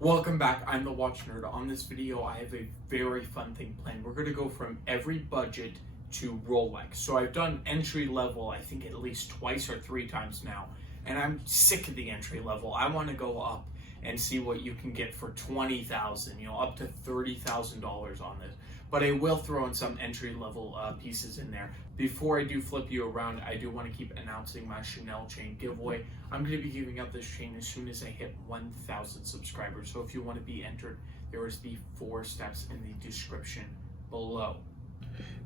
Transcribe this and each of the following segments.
Welcome back, I'm the Watch Nerd. On this video, I have a very fun thing planned. We're going to go from every budget to Rolex. So I've done entry level, I think at least twice or three times now, and I'm sick of the entry level. I want to go up and see what you can get for $20,000, up to $30,000 on this. But I will throw in some entry level pieces in there. Before I do flip you around, I do want to keep announcing my Chanel chain giveaway. I'm going to be giving out this chain as soon as I hit 1,000 subscribers. So if you want to be entered, there is the 4 steps in the description below.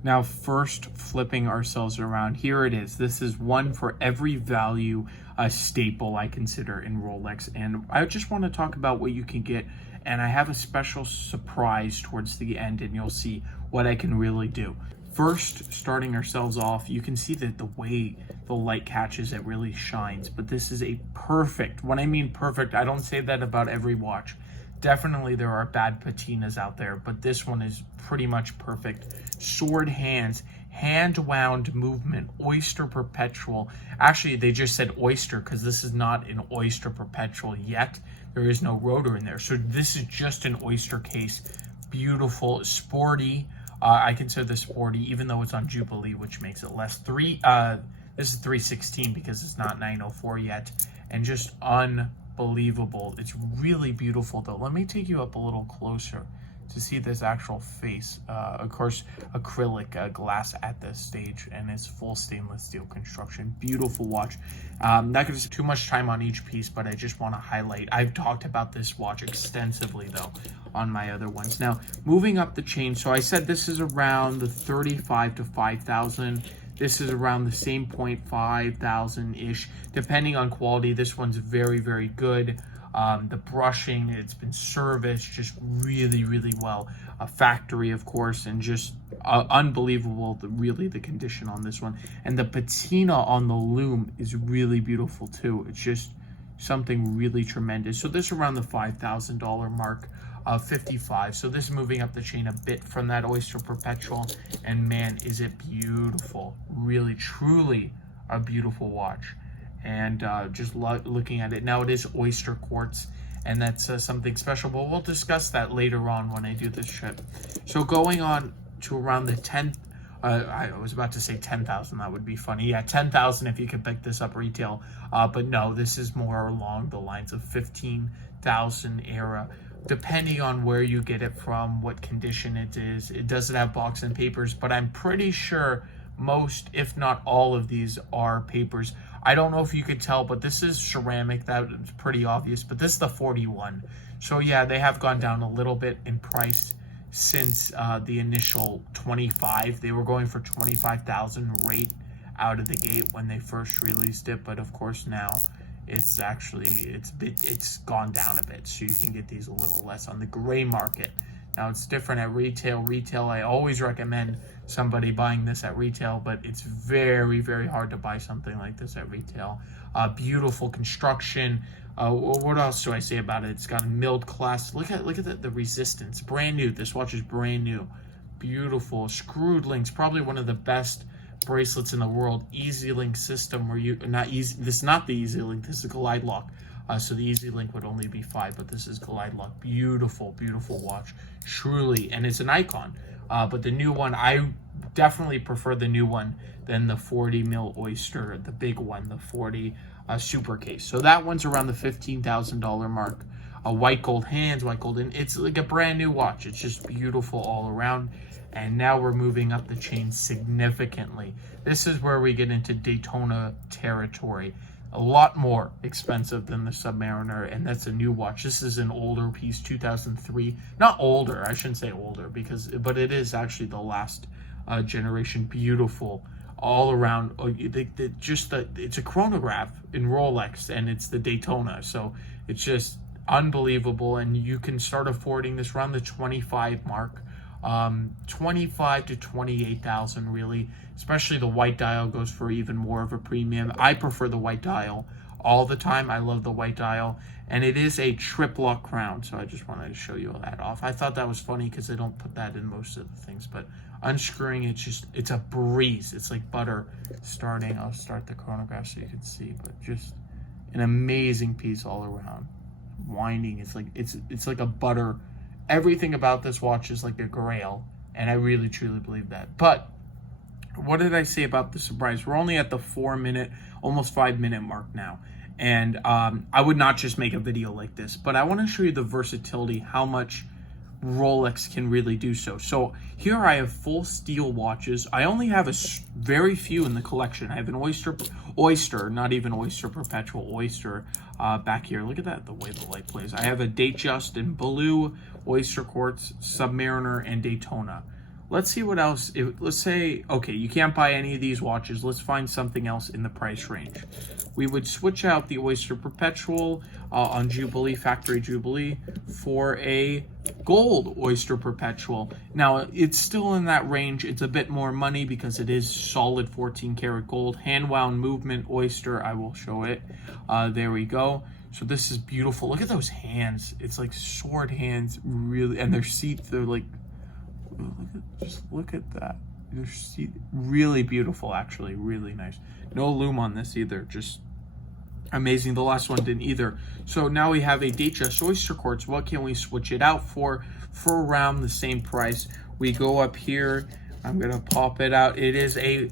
Now, first flipping ourselves around, here it is. This is one for every value staple I consider in Rolex. And I just want to talk about what you can get. And I have a special surprise towards the end, and you'll see what I can really do. First, starting ourselves off, you can see that the way the light catches, it really shines. But this is a perfect, when I mean perfect, I don't say that about every watch. Definitely there are bad patinas out there, but this one is pretty much perfect. Sword hands, hand wound movement, Oyster Perpetual. Actually, they just said Oyster because this is not an Oyster Perpetual yet. There is no rotor in there. So this is just an Oyster case. Beautiful, sporty. I consider this sporty, even though it's on Jubilee, which makes it less. This is 316 because it's not 904 yet. And just unbelievable. It's really beautiful though. Let me take you up a little closer to see this actual face. Of course, acrylic glass at this stage, and it's full stainless steel construction. Beautiful watch. Not going to too much time on each piece, but I just want to highlight. I've talked about this watch extensively though on my other ones. Now, moving up the chain. So I said this is around the 35 to 5,000. This is around the same point, 5,000-ish, depending on quality. This one's very, very good. The brushing, it's been serviced just really, really well. A factory, of course, and just unbelievable, really, the condition on this one. And the patina on the loom is really beautiful, too. It's just something really tremendous. So this is around the $5,000 mark. 55. So this is moving up the chain a bit from that Oyster Perpetual, and man, is it beautiful. Really, truly a beautiful watch. And just looking at it now, it is Oyster quartz, and that's something special, but we'll discuss that later on when I do this trip. So going on to around the 10th, I was about to say 10,000, that would be funny. Yeah, 10,000 if you could pick this up retail, but no, this is more along the lines of 15,000 era. Depending on where you get it from, what condition it is. It doesn't have box and papers, but I'm pretty sure most, if not all of these are papers. I don't know if you could tell, but this is ceramic. That's pretty obvious, but this is the 41. So yeah, they have gone down a little bit in price since the initial 25. They were going for 25,000 right out of the gate when they first released it, but of course now it's actually it's gone down a bit, so you can get these a little less on the gray market. Now it's different at retail. I always recommend somebody buying this at retail, but it's very, very hard to buy something like this at retail. Beautiful construction. What else do I say about it? It's got a milled class. Look at the resistance. Brand new. This watch is brand new. Beautiful screwed links. Probably one of the best bracelets in the world. Easy link system where you this is not the easy link, this is glide lock. So the easy link would only be 5, but this is glide lock. Beautiful watch, truly, and it's an icon. But the new one, I definitely prefer the new one than the 40 mil Oyster, the big one, the 40 super case. So that one's around the $15,000 mark. White gold hands, white gold, and it's like a brand new watch. It's just beautiful all around. And now we're moving up the chain significantly. This is where we get into Daytona territory. A lot more expensive than the Submariner, and that's a new watch. This is an older piece, 2003. Not older, I shouldn't say older, but it is actually the last generation. Beautiful all around. It's a chronograph in Rolex, and it's the Daytona, so it's just unbelievable. And you can start affording this around the 25 mark. 25 to 28,000 really, especially the white dial goes for even more of a premium. I prefer the white dial all the time. I love the white dial, and it is a trip lock crown, so I just wanted to show you that off. I thought that was funny because they don't put that in most of the things, but unscrewing it's a breeze. It's like butter. I'll start the chronograph so you can see, but just an amazing piece all around. winding is like, it's like a butter. Everything about this watch is like a grail, and I really truly believe that. But what did I say about the surprise? We're only at the 4 minute, almost 5 minute mark now. And I would not just make a video like this, but I want to show you the versatility, how much Rolex can really do so. So here I have full steel watches. I only have very few in the collection. I have an Oyster, not even Oyster Perpetual, Oyster back here. Look at that, the way the light plays. I have a Datejust in blue, Oyster Quartz, Submariner, and Daytona. Let's see what else. Let's say, okay, you can't buy any of these watches. Let's find something else in the price range. We would switch out the Oyster Perpetual on Jubilee, Factory Jubilee, for a gold Oyster Perpetual. Now, it's still in that range. It's a bit more money because it is solid 14 karat gold. Hand wound movement Oyster, I will show it. There we go. So this is beautiful. Look at those hands. It's like sword hands, really, and their seats, they're like, just look at that. Really beautiful, actually, really nice. No loom on this either, just amazing. The last one didn't either. So now we have a Datejust Oyster Quartz. What can we switch it out for around the same price? We go up here. I'm gonna pop it out. It is a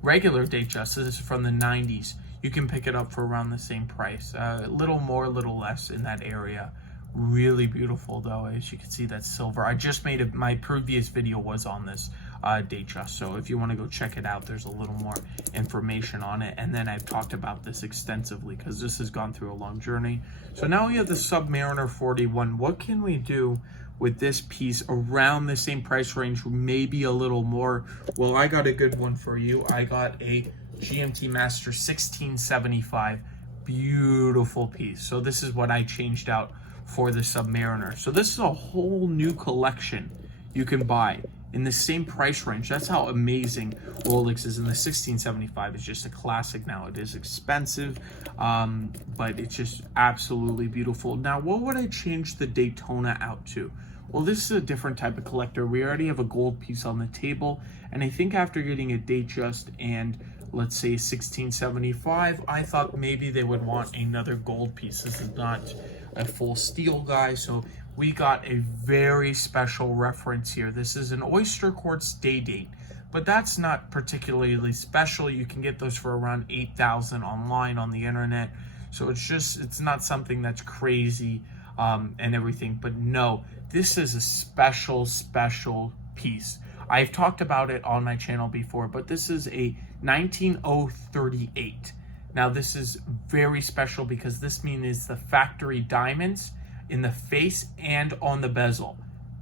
regular Datejust. This is from the 90s. You can pick it up for around the same price. A little more, a little less in that area. Really beautiful though, as you can see, that silver. I just made it, my previous video was on this Datejust, so if you want to go check it out, there's a little more information on it. And then I've talked about this extensively because this has gone through a long journey. So now we have the Submariner 41. What can we do with this piece around the same price range, maybe a little more? Well, I got a good one for you. I got a Gmt Master 1675. Beautiful piece. So this is what I changed out for the Submariner. So this is a whole new collection you can buy in the same price range. That's how amazing Rolex is. And the 1675 is just a classic now. It is expensive, but it's just absolutely beautiful. Now, what would I change the Daytona out to? Well, this is a different type of collector. We already have a gold piece on the table, and I think after getting a Datejust and let's say 1675, I thought maybe they would want another gold piece. This is not a full steel guy, so we got a very special reference here. This is an Oyster Quartz day date, but that's not particularly special. You can get those for around 8,000 online on the internet, so it's not something that's crazy and everything. But no, this is a special piece. I've talked about it on my channel before, but this is a 19038. Now this is very special because this means the factory diamonds in the face and on the bezel.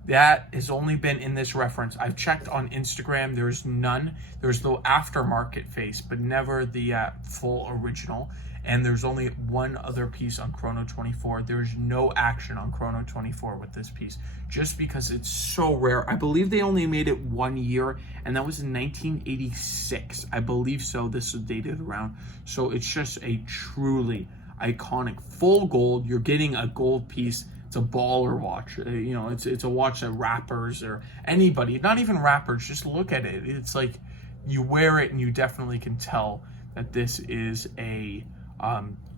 That has only been in this reference. I've checked on Instagram, there's none. There's the aftermarket face, but never the full original. And there's only one other piece on Chrono 24. There's no action on Chrono 24 with this piece, just because it's so rare. I believe they only made it 1 year, and that was in 1986. I believe so. This is dated around. So it's just a truly iconic full gold. You're getting a gold piece. It's a baller watch. You know, it's a watch that rappers or anybody, not even rappers, just look at it. It's like you wear it and you definitely can tell that this is a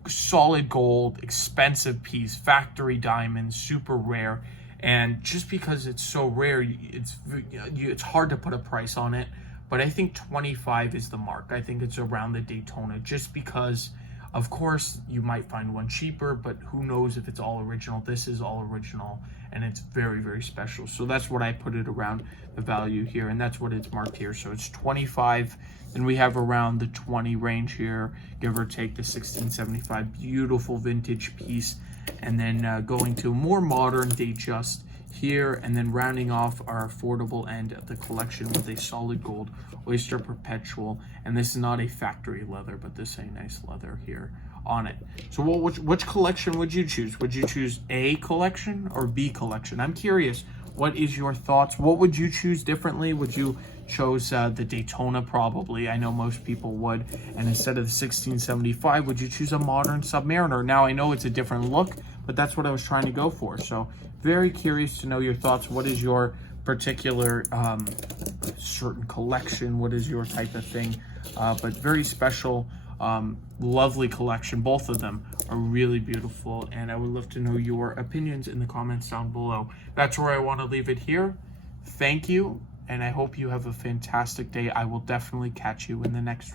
solid gold, expensive piece, factory diamonds, super rare. And just because it's so rare, it's hard to put a price on it. But I think 25 is the mark. I think it's around the Daytona, just because, of course, you might find one cheaper, but who knows if it's all original. This is all original, and it's very special. So that's what I put it around the value here, and that's what it's marked here. So it's 25. Then we have around the 20 range here, give or take, the 1675. Beautiful vintage piece. And then going to a more modern Datejust here, and then rounding off our affordable end of the collection with a solid gold Oyster Perpetual. And this is not a factory leather, but this is a nice leather here on it. So which collection would you choose? Would you choose A collection or B collection? I'm curious, what is your thoughts? What would you choose differently? Would you chose the Daytona? Probably, I know most people would. And instead of the 1675, would you choose a modern Submariner? Now I know it's a different look, but that's what I was trying to go for. So very curious to know your thoughts. What is your particular certain collection? What is your type of thing? But very special Lovely collection. Both of them are really beautiful, and I would love to know your opinions in the comments down below. That's where I want to leave it here. Thank you, and I hope you have a fantastic day. I will definitely catch you in the next